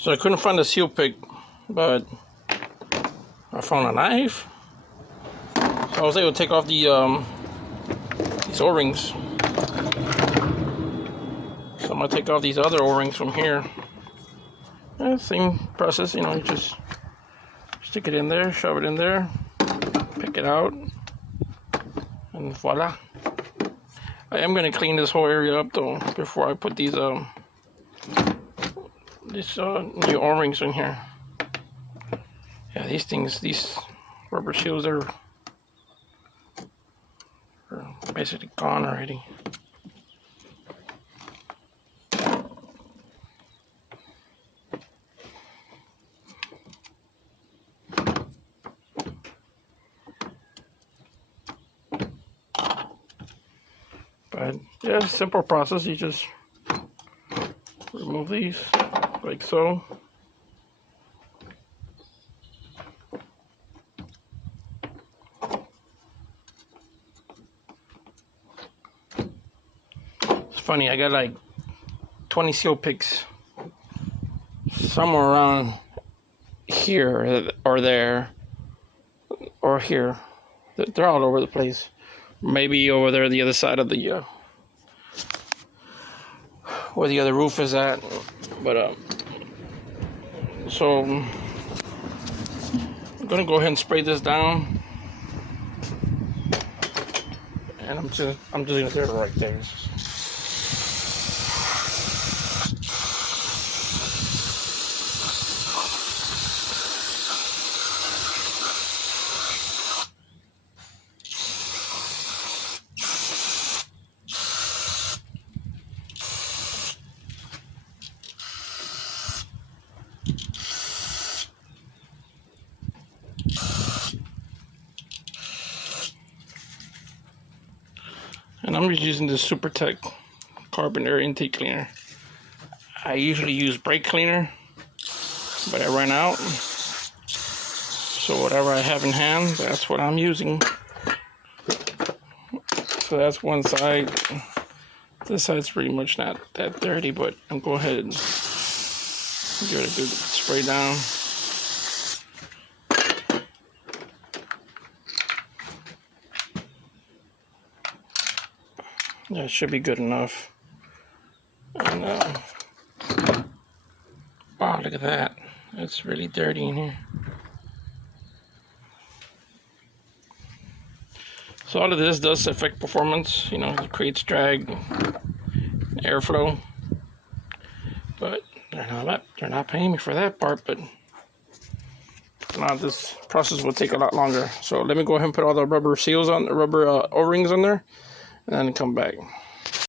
So I couldn't find a seal pick, but I found a knife. So I was able to take off the these O-rings. So I'm gonna take off these other O-rings from here. Yeah, same process, you know, you just stick it in there, shove it in there, pick it out, and voila. I am gonna clean this whole area up though before I put these new O-rings in here. Yeah, these rubber seals are basically gone already. But yeah, simple process. You just remove these like so. It's funny, I got like 20 seal picks somewhere around here or there or here. They're all over the place. Maybe over there, the other side of the where the other roof is at. But so I'm gonna go ahead and spray this down, and I'm just gonna do it right there. And I'm just using this Super Tech carbon air intake cleaner. I usually use brake cleaner, but I ran out. So whatever I have in hand, that's what I'm using. So that's one side. This side's pretty much not that dirty, but I'm going to go ahead and give it a good spray down. Yeah, it should be good enough. And wow, look at that. It's really dirty in here. So all of this does affect performance. You know, it creates drag, airflow. But they're not paying me for that part. But now this process will take a lot longer. So let me go ahead and put all the rubber seals on, the rubber O-rings on there, and then come back.